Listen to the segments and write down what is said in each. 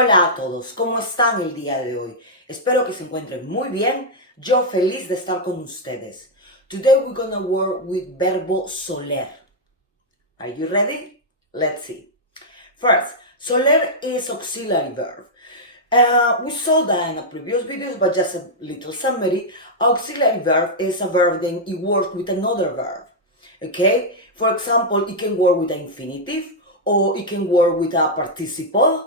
Hola a todos, ¿cómo están el día de hoy? Espero que se encuentren muy bien. Yo feliz de estar con ustedes. Today we're gonna work with verbo soler. Are you ready? Let's see. First, soler is auxiliary verb. We saw that in the previous videos, but just a little summary. Auxiliary verb is a verb then it works with another verb. Okay? For example, it can work with an infinitive or it can work with a participle.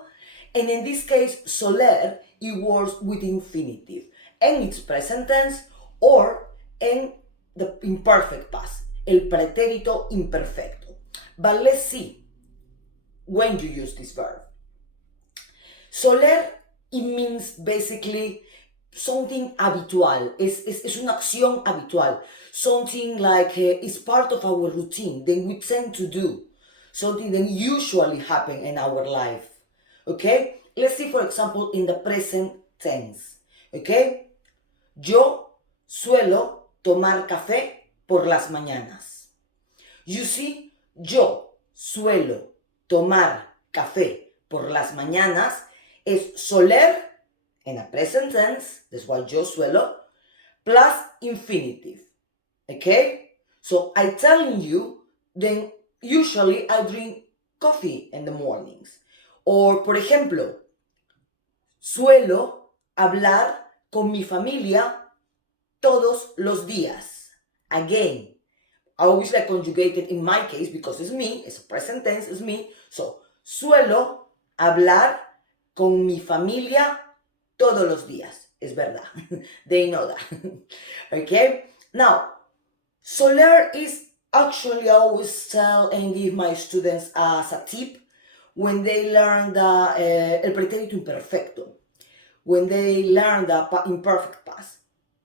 And in this case, soler, it works with infinitive and its present tense or in the imperfect past, el pretérito imperfecto. But let's see when you use this verb. Soler, it means basically something habitual, es una acción habitual, something like it's part of our routine, that we tend to do, something that usually happen in our life. Okay, let's see, for example, in the present tense. Okay, yo suelo tomar café por las mañanas. You see, yo suelo tomar café por las mañanas es soler in a present tense, that's why yo suelo, plus infinitive. Okay, so I telling you, then usually I drink coffee in the mornings. Or, por ejemplo, suelo hablar con mi familia todos los días. Again, obviously I conjugated in my case because it's me, it's a present tense, it's me. So, suelo hablar con mi familia todos los días. Es verdad. They know that. Okay? Now, soler is actually, I always tell and give my students as a tip when they learn el pretérito imperfecto, when they learn the imperfect past.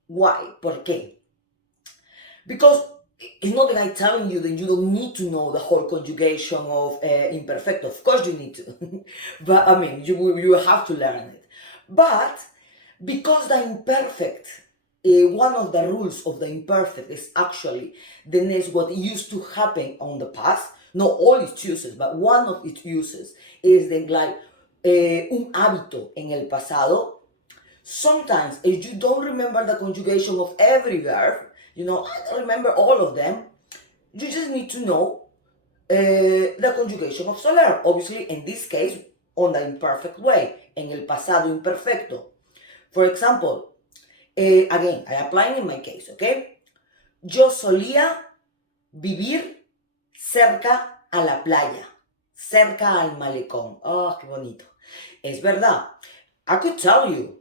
Why? ¿Por qué? Because it's not that I'm telling you that you don't need to know the whole conjugation of imperfecto. Of course you need to. But I mean, you have to learn it. But because the imperfect, one of the rules of the imperfect is actually what used to happen on the past. Not all its uses, but one of its uses is like un hábito en el pasado. Sometimes, if you don't remember the conjugation of every verb, I don't remember all of them, you just need to know the conjugation of soler. Obviously, in this case, on the imperfect way, en el pasado imperfecto. For example, again, I apply in my case, okay? Yo solía vivir cerca a la playa, cerca al malecón. Oh, qué bonito. Es verdad. I could tell you,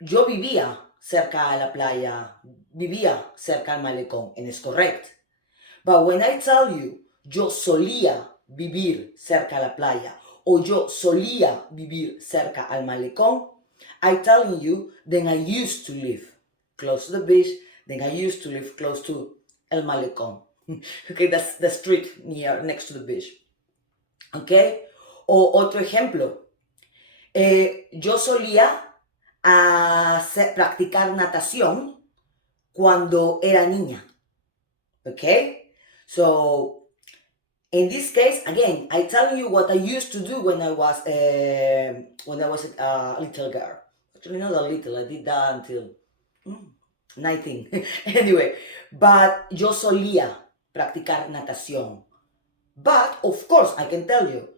yo vivía cerca a la playa, vivía cerca al malecón, and it's correct. But when I tell you, yo solía vivir cerca a la playa, o yo solía vivir cerca al malecón, I'm telling you, then I used to live close to the beach, then I used to live close to el malecón. Okay, that's the street next to the beach. Okay, o otro ejemplo, yo solía practicar natación cuando era niña. Okay, so in this case, again, I tell you what I used to do when I was a little girl. Actually, not a little. I did that until 19. Anyway, but yo solía practicar natación. But, of course, I can tell you,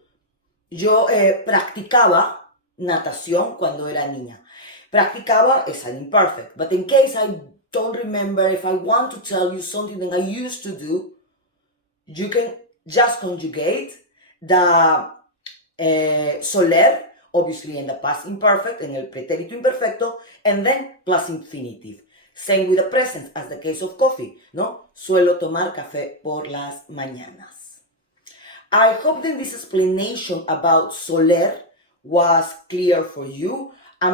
yo practicaba natación cuando era niña. Practicaba is an imperfect, but in case I don't remember, if I want to tell you something that I used to do, you can just conjugate the soler, obviously in the past imperfect, en el pretérito imperfecto, and then plus infinitive. Same with the present, as the case of coffee, ¿no? Suelo tomar café por las mañanas. I hope that this explanation about soler was clear for you. I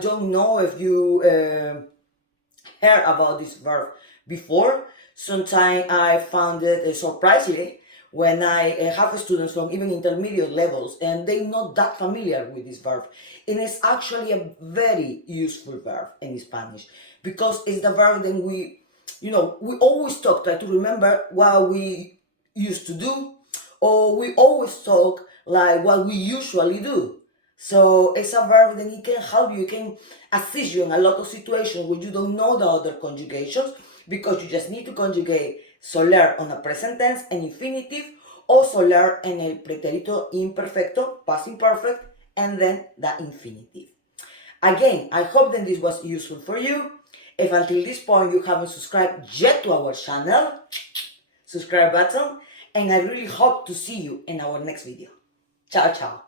don't know if you heard about this verb before. Sometimes I found it surprisingly when I have students from even intermediate levels and they're not that familiar with this verb. And it's actually a very useful verb in Spanish because it's the verb that we always try to remember what we used to do, or we always talk like what we usually do. So it's a verb that it can help you, it can assist you in a lot of situations where you don't know the other conjugations, because you just need to conjugate soler on a present tense and infinitive, o soler en el pretérito imperfecto, past imperfect, and then the infinitive. Again, I hope that this was useful for you. If until this point you haven't subscribed yet to our channel, subscribe button, and I really hope to see you in our next video. Ciao, ciao.